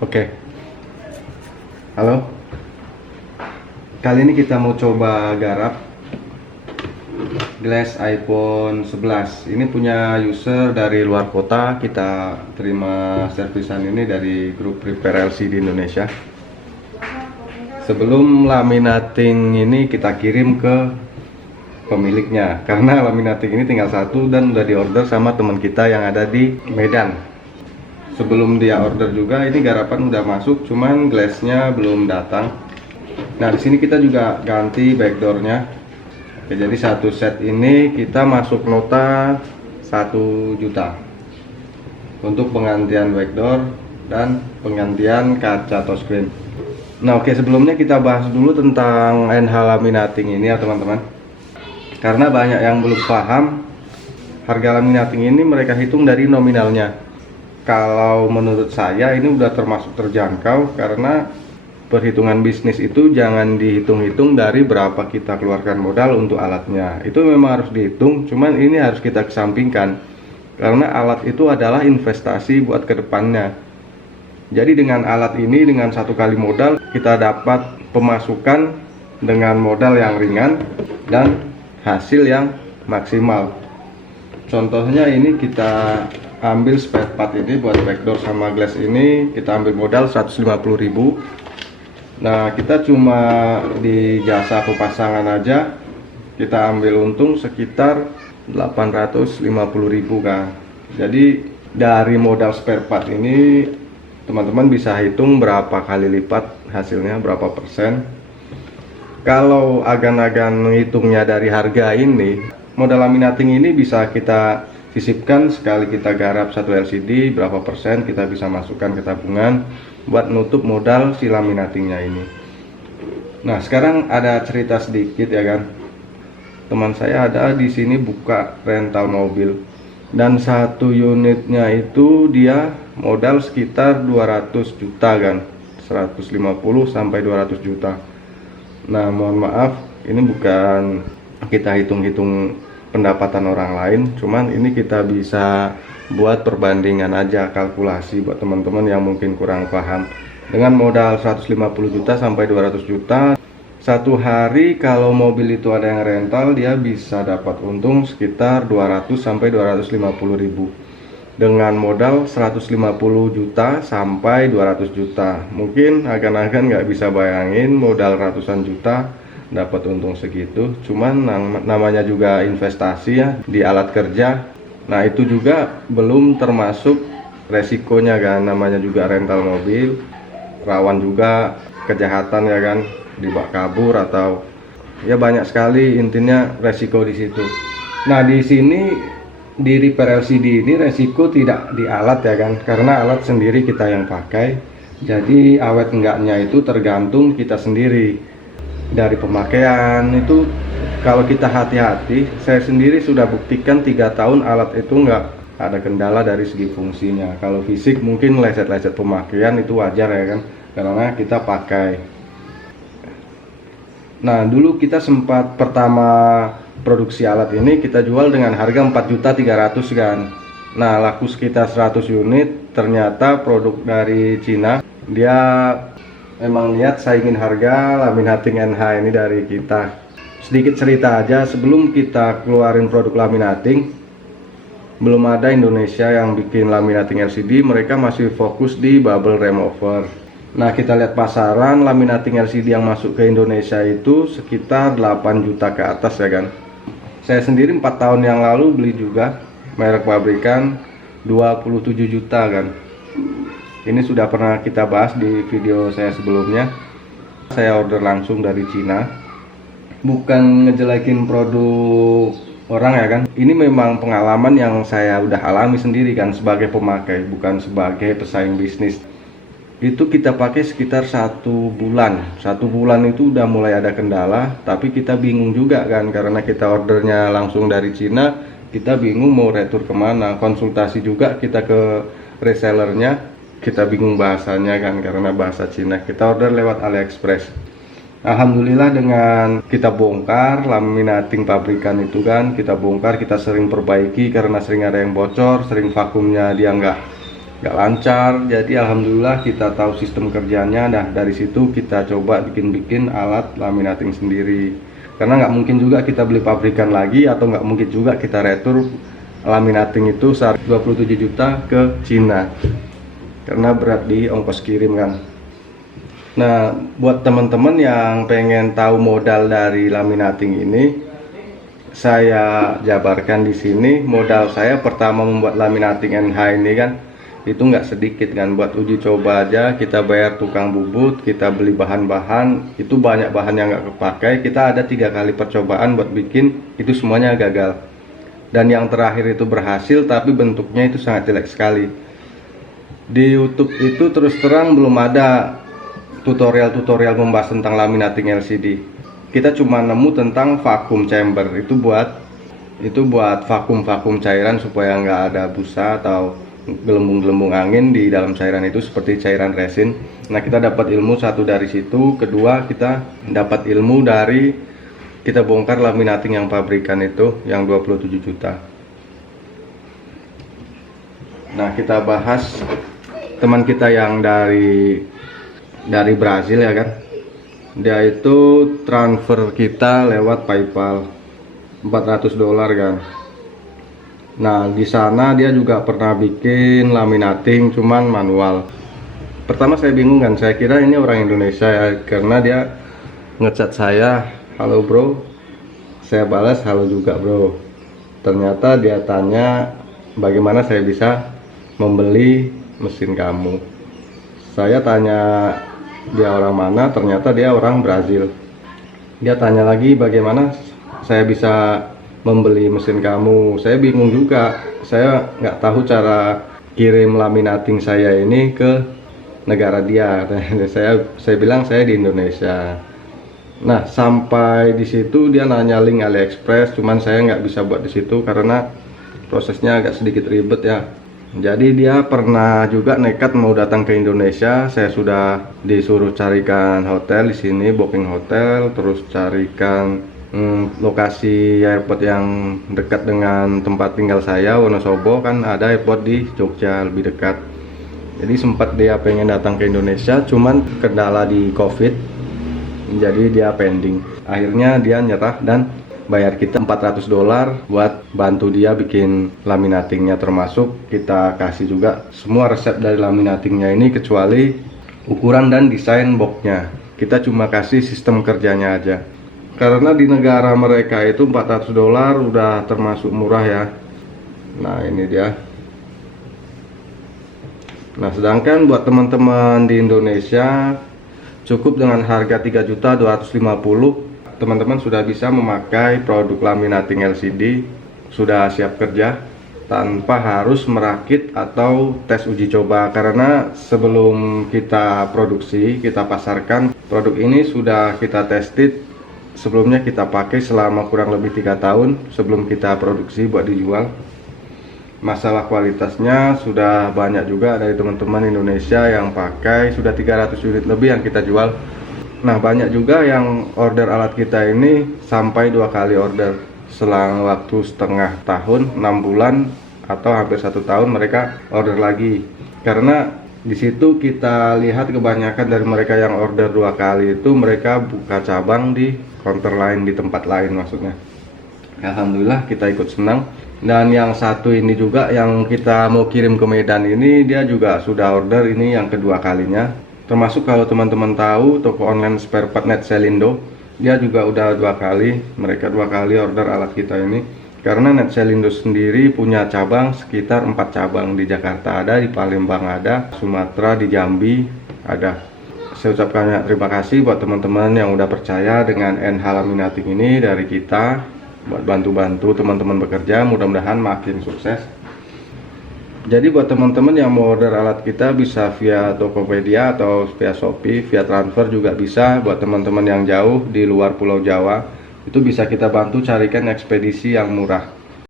Oke, halo. Kali ini kita mau coba garap glass iPhone 11. Ini punya user dari luar kota. Kita terima servisan ini dari grup Repair LCD Indonesia. Sebelum laminating ini kita kirim ke pemiliknya, karena laminating ini tinggal satu dan udah diorder sama teman kita yang ada di Medan. Sebelum dia order juga, ini garapan udah masuk, cuman glassnya belum datang. Nah, di sini kita juga ganti backdoornya. Oke, jadi satu set ini kita masuk nota 1 juta untuk penggantian backdoor dan penggantian kaca touchscreen. Nah, oke, sebelumnya kita bahas dulu tentang NH laminating ini ya teman-teman, karena banyak yang belum paham. Harga laminating ini mereka hitung dari nominalnya. Kalau menurut saya ini udah termasuk terjangkau, karena perhitungan bisnis itu jangan dihitung-hitung dari berapa kita keluarkan modal untuk alatnya. Itu memang harus dihitung, cuman ini harus kita kesampingkan, karena alat itu adalah investasi buat kedepannya. Jadi dengan alat ini, dengan satu kali modal, kita dapat pemasukan dengan modal yang ringan dan hasil yang maksimal. Contohnya ini kita ambil spare part ini buat backdoor sama glass ini, kita ambil modal 150.000. Nah, kita cuma di jasa pemasangan aja kita ambil untung sekitar 850.000 kan. Jadi dari modal spare part ini teman-teman bisa hitung berapa kali lipat hasilnya, berapa persen. Kalau agan-agan hitungnya dari harga ini, modal laminating ini bisa kita sisipkan sekali kita garap satu LCD, berapa persen kita bisa masukkan ke tabungan buat nutup modal si laminatingnya ini. Nah, sekarang ada cerita sedikit ya kan. Teman saya ada di sini buka rental mobil, dan satu unitnya itu dia modal sekitar 200 juta kan, 150 sampai 200 juta. Nah, mohon maaf, ini bukan kita hitung-hitung pendapatan orang lain, cuman ini kita bisa buat perbandingan aja, kalkulasi buat teman-teman yang mungkin kurang paham. Dengan modal 150 juta sampai 200 juta satu hari, kalau mobil itu ada yang rental, dia bisa dapat untung sekitar 200 sampai 250 ribu. Dengan modal 150 juta sampai 200 juta, mungkin agan-agan nggak bisa bayangin modal ratusan juta dapat untung segitu. Cuman namanya juga investasi ya di alat kerja. Nah, itu juga belum termasuk resikonya kan, namanya juga rental mobil, rawan juga kejahatan ya kan, dibak kabur atau ya banyak sekali intinya resiko di situ. Nah, di sini di Repair LCD ini resiko tidak di alat ya kan, karena alat sendiri kita yang pakai. Jadi awet enggaknya itu tergantung kita sendiri. Dari pemakaian itu, kalau kita hati-hati, saya sendiri sudah buktikan 3 tahun alat itu nggak ada kendala dari segi fungsinya. Kalau fisik mungkin lecet-lecet pemakaian itu wajar ya kan, karena kita pakai. Nah, dulu kita sempat pertama produksi alat ini kita jual dengan harga 4.300.000 kan. Nah, laku sekitar 100 unit, ternyata produk dari Cina. Dia emang lihat saingin harga laminating NH ini dari kita. Sedikit cerita aja, sebelum kita keluarin produk laminating, belum ada Indonesia yang bikin laminating LCD. Mereka masih fokus di bubble remover. Nah, kita lihat pasaran laminating LCD yang masuk ke Indonesia itu sekitar 8 juta ke atas ya kan. Saya sendiri 4 tahun yang lalu beli juga merek pabrikan 27 juta kan. Ini sudah pernah kita bahas di video saya sebelumnya. Saya order langsung dari Cina. Bukan ngejelekin produk orang ya kan. Ini memang pengalaman yang saya udah alami sendiri kan sebagai pemakai, bukan sebagai pesaing bisnis. Itu kita pakai sekitar 1 bulan. 1 bulan itu udah mulai ada kendala, tapi kita bingung juga kan, karena kita ordernya langsung dari Cina. Kita bingung mau retur kemana. Konsultasi juga kita ke resellernya, kita bingung bahasanya kan, karena bahasa Cina. Kita order lewat AliExpress. Alhamdulillah dengan kita bongkar laminating pabrikan itu kan, kita bongkar, kita sering perbaiki karena sering ada yang bocor, sering vakumnya dia nggak nggak lancar. Jadi alhamdulillah kita tahu sistem kerjanya. Nah dari situ kita coba bikin alat laminating sendiri, karena nggak mungkin juga kita beli pabrikan lagi, atau nggak mungkin juga kita retur laminating itu 27 juta ke Cina, karena berat di ongkos kirim kan. Nah buat teman-teman yang pengen tahu modal dari laminating ini, saya jabarkan di sini. Modal saya pertama membuat laminating NH ini kan itu nggak sedikit kan. Buat uji coba aja kita bayar tukang bubut, kita beli bahan-bahan, itu banyak bahan yang nggak kepakai. Kita ada 3 kali percobaan buat bikin, itu semuanya gagal. Dan yang terakhir itu berhasil, tapi bentuknya itu sangat jelek sekali. Di YouTube itu terus terang belum ada tutorial membahas tentang laminating LCD. Kita cuma nemu tentang vacuum chamber, itu buat vakum cairan supaya nggak ada busa atau gelembung-gelembung angin di dalam cairan itu seperti cairan resin. Nah kita dapat ilmu satu dari situ. Kedua, kita dapat ilmu dari kita bongkar laminating yang pabrikan itu yang 27 juta. Nah kita bahas teman kita yang dari Brazil ya kan. Dia itu transfer kita lewat PayPal $400 kan. Nah di sana dia juga pernah bikin laminating, cuman manual. Pertama saya bingung kan, saya kira ini orang Indonesia ya, karena dia ngechat saya, halo bro. Saya balas halo juga bro. Ternyata dia tanya bagaimana saya bisa membeli mesin kamu. Saya tanya dia orang mana, ternyata dia orang Brazil. Dia tanya lagi bagaimana saya bisa membeli mesin kamu. Saya bingung juga, saya nggak tahu cara kirim laminating saya ini ke negara dia. Saya bilang saya di Indonesia. Nah sampai di situ dia nanya link AliExpress, cuman saya nggak bisa buat di situ karena prosesnya agak sedikit ribet ya. Jadi dia pernah juga nekat mau datang ke Indonesia. Saya sudah disuruh carikan hotel di sini, booking hotel, terus carikan lokasi airport yang dekat dengan tempat tinggal saya, Wonosobo. Kan ada airport di Jogja lebih dekat. Jadi sempat dia pengen datang ke Indonesia, cuman kendala di COVID, jadi dia pending. Akhirnya dia nyerah dan bayar kita $400 buat bantu dia bikin laminatingnya, termasuk kita kasih juga semua resep dari laminatingnya ini kecuali ukuran dan desain boxnya. Kita cuma kasih sistem kerjanya aja, karena di negara mereka itu $400 udah termasuk murah ya. Nah ini dia. Nah sedangkan buat teman-teman di Indonesia cukup dengan harga 3.250.000 teman-teman sudah bisa memakai produk laminating LCD, sudah siap kerja tanpa harus merakit atau tes uji coba. Karena sebelum kita produksi, kita pasarkan, produk ini sudah kita tested sebelumnya, kita pakai selama kurang lebih 3 tahun sebelum kita produksi buat dijual. Masalah kualitasnya sudah banyak juga dari teman-teman Indonesia yang pakai, sudah 300 unit lebih yang kita jual. Nah banyak juga yang order alat kita ini sampai 2 kali order selang waktu setengah tahun, 6 bulan atau hampir 1 tahun mereka order lagi. Karena di situ kita lihat kebanyakan dari mereka yang order 2 kali itu mereka buka cabang di counter lain, di tempat lain maksudnya. Alhamdulillah kita ikut senang. Dan yang satu ini juga yang kita mau kirim ke Medan ini, dia juga sudah order ini yang kedua kalinya. Termasuk kalau teman-teman tahu toko online spare part Netselindo, dia juga udah 2 kali, mereka 2 kali order alat kita ini. Karena Netselindo sendiri punya cabang sekitar 4 cabang, di Jakarta ada, di Palembang ada, Sumatera, di Jambi ada. Saya ucapkan terima kasih buat teman-teman yang udah percaya dengan NH Laminating ini dari kita, buat bantu-bantu teman-teman bekerja, mudah-mudahan makin sukses. Jadi buat teman-teman yang mau order alat kita bisa via Tokopedia atau via Shopee, via transfer juga bisa. Buat teman-teman yang jauh di luar Pulau Jawa, itu bisa kita bantu carikan ekspedisi yang murah.